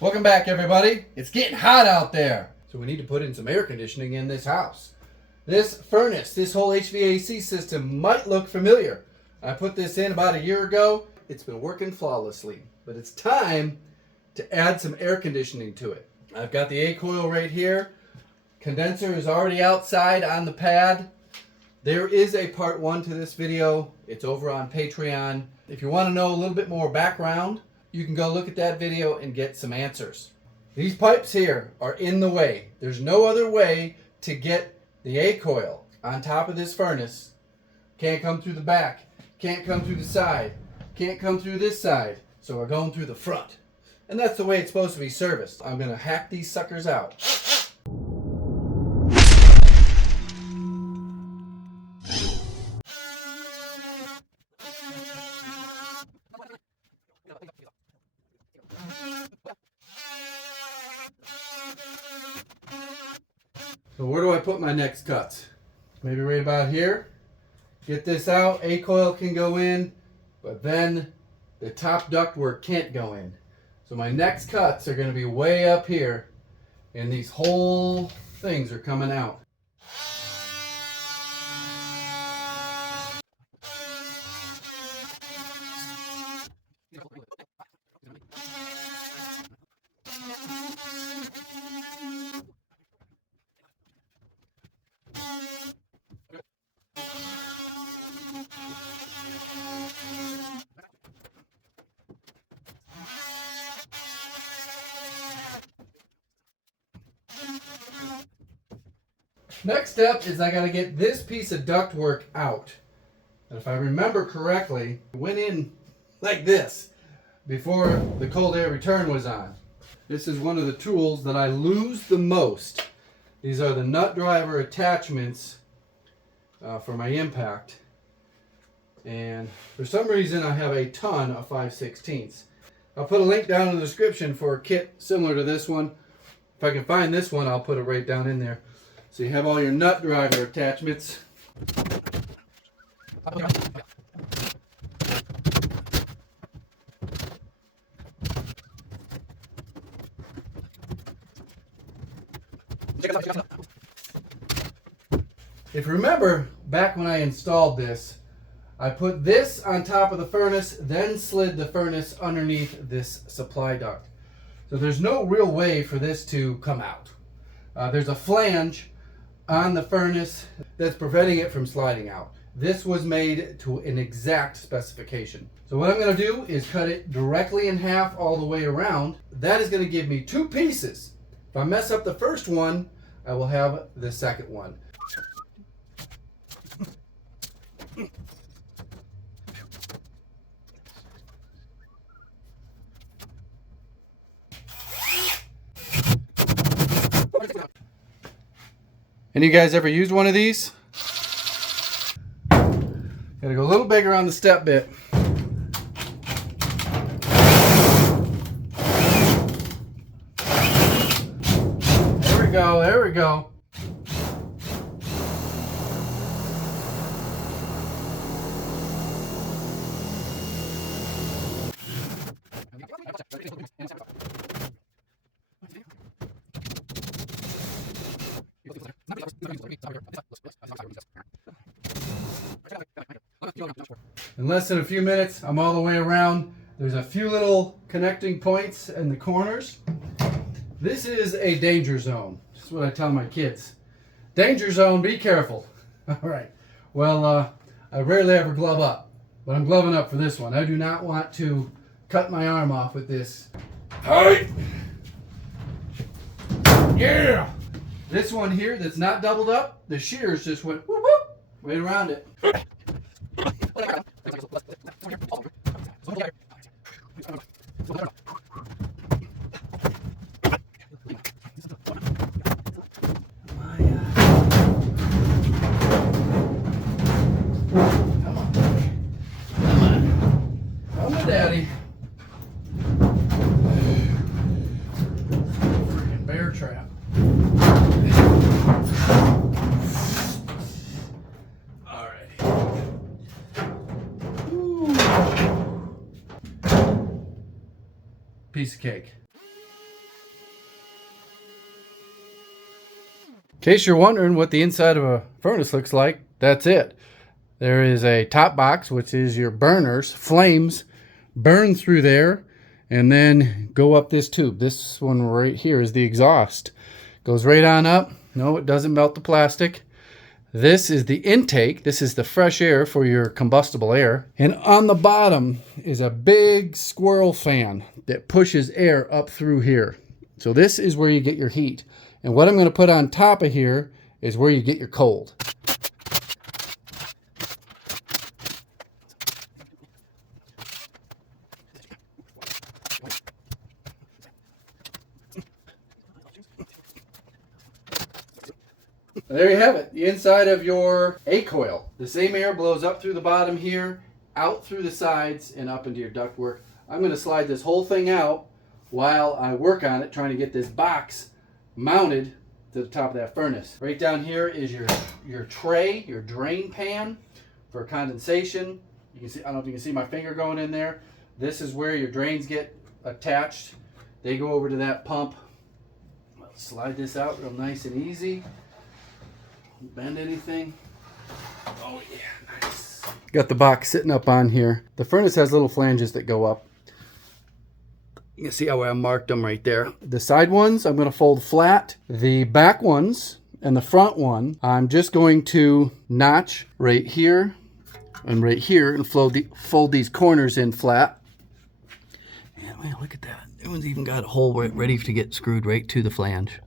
Welcome back, everybody. It's getting hot out there, so we need to put in some air conditioning in this house. This furnace, this whole HVAC system might look familiar. I put this in about a year ago. It's been working flawlessly, but it's time to add some air conditioning to it. I've got the A coil right here. Condenser is already outside on the pad. There is a part 1 to this video. It's over on Patreon. If you want to know a little bit more background, you can go look at that video and get some answers. These pipes here are in the way. There's no other way to get the A coil on top of this furnace. Can't come through the back, can't come through the side, can't come through this side, so we're going through the front. And that's the way it's supposed to be serviced. I'm going to hack these suckers out. So where do I put my next cuts? Maybe right about here. Get this out, A coil can go in, but then the top ductwork can't go in. So my next cuts are going to be way up here, and these whole things are coming out. Next step is I got to get this piece of ductwork out. And if I remember correctly, it went in like this before the cold air return was on. This is one of the tools that I lose the most. These are the nut driver attachments for my impact. And for some reason I have a ton of 5/16. I'll put a link down in the description for a kit similar to this one. If I can find this one, I'll put it right down in there. So you have all your nut driver attachments. If you remember, back when I installed this, I put this on top of the furnace, then slid the furnace underneath this supply duct. So there's no real way for this to come out. There's a flange on the furnace that's preventing it from sliding out. This was made to an exact specification. So what I'm going to do is cut it directly in half all the way around. That is going to give me 2 pieces. If I mess up the first one, I will have the second one. Any of you guys ever used one of these? Gotta go a little bigger on the step bit. There we go, there we go. In less than a few minutes, I'm all the way around. There's a few little connecting points in the corners. This is a danger zone. That's what I tell my kids. Danger zone, be careful. All right. Well, I rarely ever glove up, but I'm gloving up for this one. I do not want to cut my arm off with this. All right. Yeah. This one here that's not doubled up, the shears just went whoop whoop right around it. Come on, Daddy. Freaking bear trap. Piece of cake. In case you're wondering what the inside of a furnace looks like, that's it. There is a top box, which is your burners. Flames burn through there and then go up this tube. This one right here is the exhaust. Goes right on up. No, it doesn't melt the plastic. This is the intake. This is the fresh air for your combustible air. And on the bottom is a big squirrel fan that pushes air up through here. So this is where you get your heat. And what I'm going to put on top of here is where you get your cold. There you have it, the inside of your A coil. The same air blows up through the bottom here, out through the sides, and up into your ductwork. I'm going to slide this whole thing out while I work on it, trying to get this box mounted to the top of that furnace. Right down here is your tray, your drain pan for condensation. You can see, I don't know if you can see my finger going in there. This is where your drains get attached. They go over to that pump. I'll slide this out real nice and easy. Bend anything. Oh yeah, nice. Got the box sitting up on here. The furnace has little flanges that go up. You can see how I marked them right there. The side ones I'm going to fold flat. The back ones and the front one I'm just going to notch right here and right here and fold these corners in flat. And man, look at that. That one's even got a hole ready to get screwed right to the flange.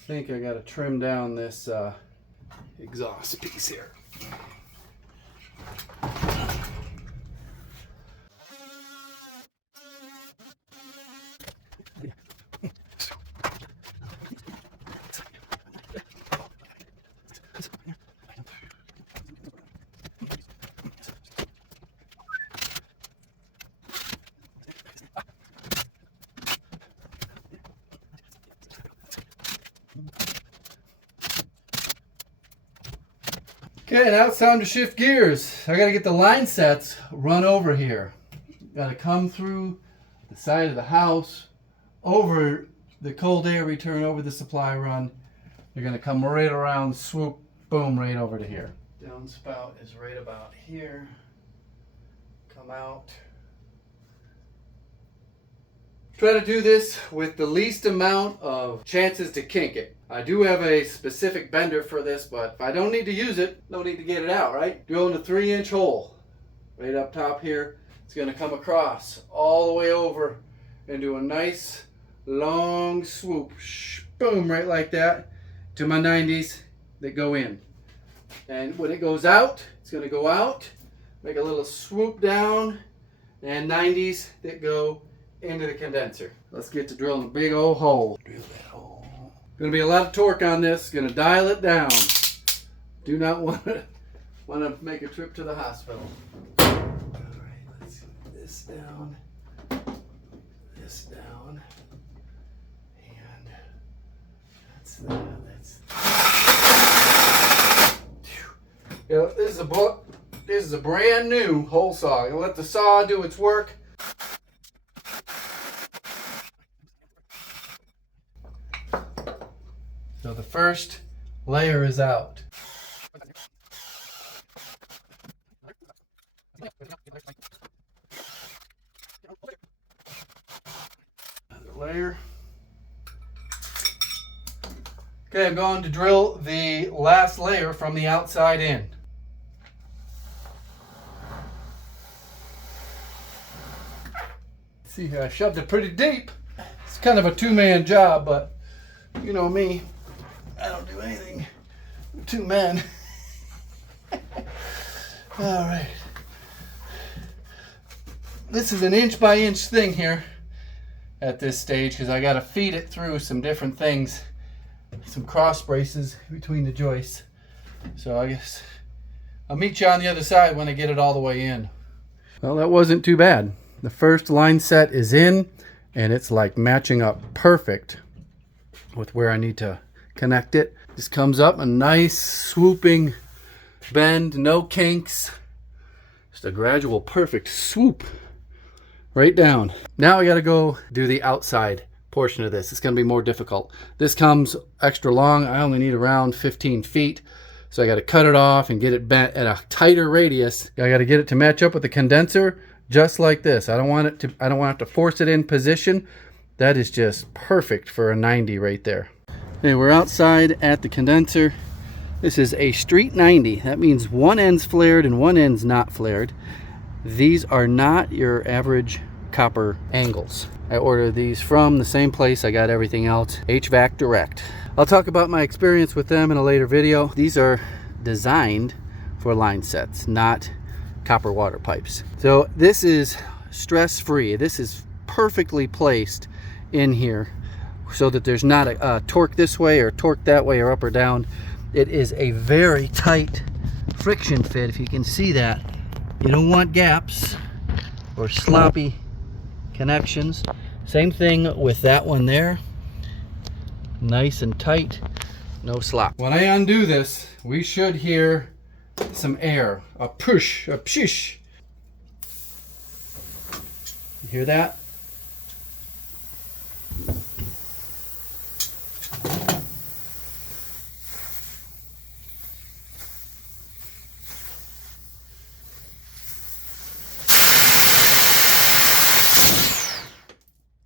I think I got to trim down this exhaust piece here. Okay, now it's time to shift gears. I gotta get the line sets run over here. Gotta come through the side of the house, over the cold air return, over the supply run. You're gonna come right around, swoop, boom, right over to here. Downspout is right about here. Come out. Try to do this with the least amount of chances to kink it. I do have a specific bender for this, but if I don't need to use it, no need to get it out, right? Drilling a 3-inch hole right up top here. It's going to come across all the way over and do a nice long swoop, boom, right like that, to my 90s that go in. And when it goes out, it's going to go out, make a little swoop down, and 90s that go into the condenser. Let's get to drilling a big old hole. Drill that hole. Going to be a lot of torque on this. Going to dial it down. Do not want to make a trip to the hospital. All right, let's get this down, and that's that. You know, this is a brand new hole saw. You'll let the saw do its work. So the first layer is out. Another layer. Okay, I'm going to drill the last layer from the outside in. See, I shoved it pretty deep. It's kind of a two-man job, but you know me. I don't do anything with 2 men. All right. This is an inch by inch thing here at this stage because I got to feed it through some different things, some cross braces between the joists. So I guess I'll meet you on the other side when I get it all the way in. Well, that wasn't too bad. The first line set is in, and it's like matching up perfect with where I need to connect it. This comes up a nice swooping bend, no kinks. Just a gradual perfect swoop right down. Now I gotta go do the outside portion of this. It's gonna be more difficult. This comes extra long. I only need around 15 feet. So I got to cut it off and get it bent at a tighter radius. I got to get it to match up with the condenser just like this. I don't want to force it in position. That is just perfect for a 90 right there. Okay, we're outside at the condenser. This is a street 90. That means one end's flared and one end's not flared. These are not your average copper angles. I ordered these from the same place I got everything else, HVAC Direct. I'll talk about my experience with them in a later video. These are designed for line sets, not copper water pipes. So this is stress-free. This is perfectly placed in here so that there's not a torque this way or torque that way or up or down. It is a very tight friction fit, if you can see that. You don't want gaps or sloppy connections. Same thing with that one there. Nice and tight, no slop. When I undo this, we should hear some air, a push, a pshish. You hear that?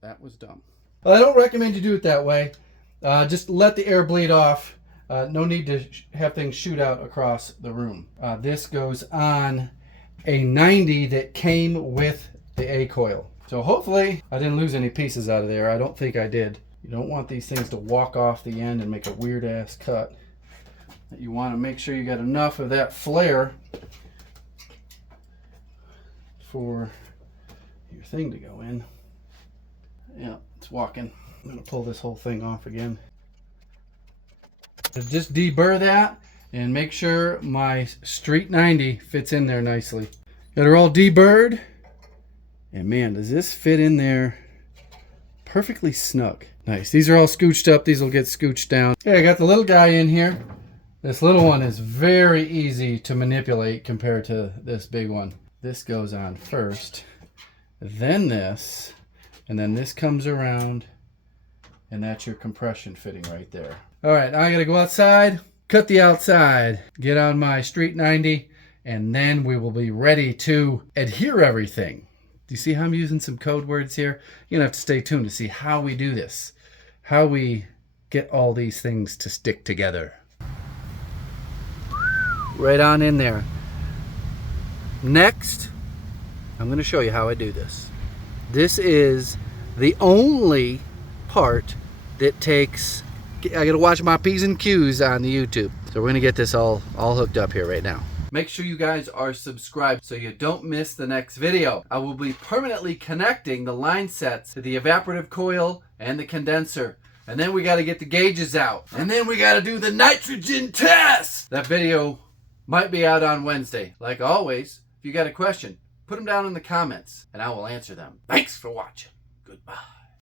That was dumb. Well, I don't recommend you do it that way. Just let the air bleed off. No need to have things shoot out across the room. This goes on a 90 that came with the A coil. So hopefully I didn't lose any pieces out of there. I don't think I did. You don't want these things to walk off the end and make a weird ass cut. You want to make sure you got enough of that flare for your thing to go in. Yeah, it's walking. I'm going to pull this whole thing off again. So just deburr that and make sure my street 90 fits in there nicely. Got her all deburred. And man, does this fit in there perfectly snug. Nice. These are all scooched up. These will get scooched down. Okay, I got the little guy in here. This little one is very easy to manipulate compared to this big one. This goes on first, then this, and then this comes around. And that's your compression fitting right there. All right, now I gotta go outside, cut the outside, get on my street 90, and then we will be ready to adhere everything. Do you see how I'm using some code words here? You're gonna have to stay tuned to see how we do this, how we get all these things to stick together. Right on in there. Next, I'm gonna show you how I do this. This is the only part that takes, I gotta watch my P's and Q's on the YouTube. So we're gonna get this all hooked up here right now. Make sure you guys are subscribed so you don't miss the next video. I will be permanently connecting the line sets to the evaporative coil and the condenser. And then we gotta get the gauges out. And then we gotta do the nitrogen test. That video might be out on Wednesday. Like always, if you got a question, put them down in the comments and I will answer them. Thanks for watching. Goodbye.